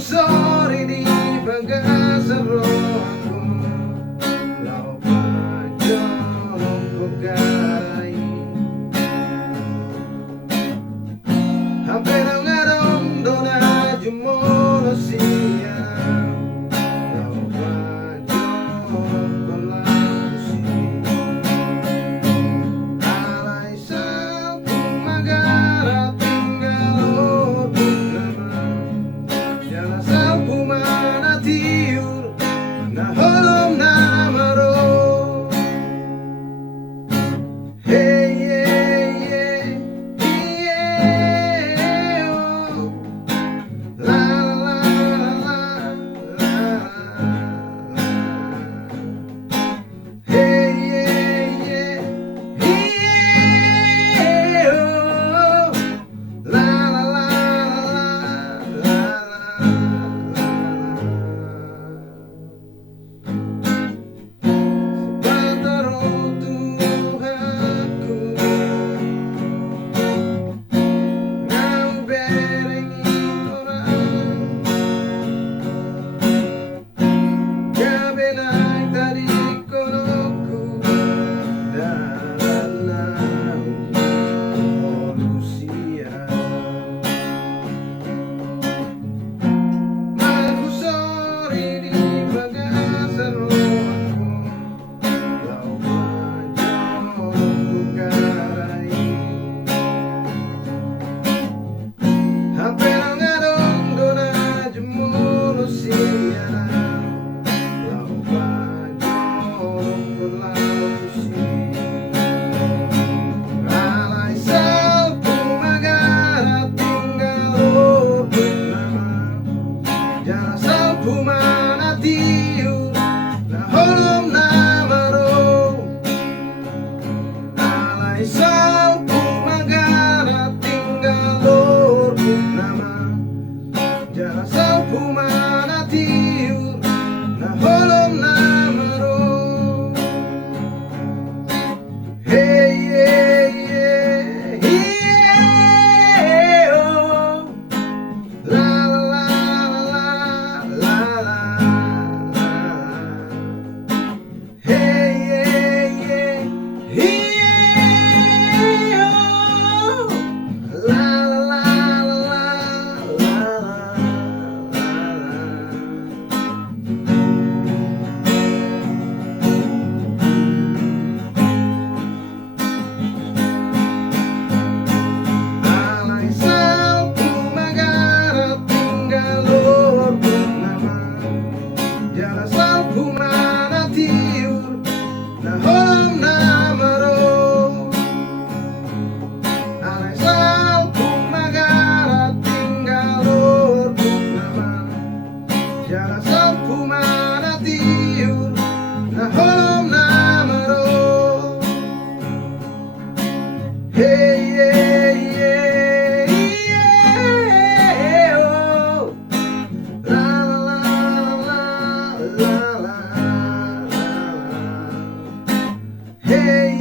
sorry di pagkasaro ako lao padyo ng pagkaray hampir ang araw doon na jumono siya lao padyo ng palamusi alay sa pumagara tinggal sa pumanatiur na holom na maro. Hey yeah yeah yeah oh. La la la la la. Hey yeah yeah yeah oh. La la la la la. Pumanatiur na holom na maro alay sa pumagara tinggal nama jara sa pumanatiur na holom na maro. Hey yeah yeah yeah oh. La la la la la. Hey yeah yeah yeah oh. La la la la alay sa pumagara tinggal nama jara sa pumanatiur na holom na maro alay sa pumagara tinggal nama jara sa pumanatiur na holom na maro. Hey yeah yeah yeah oh. La la la la la la. Hey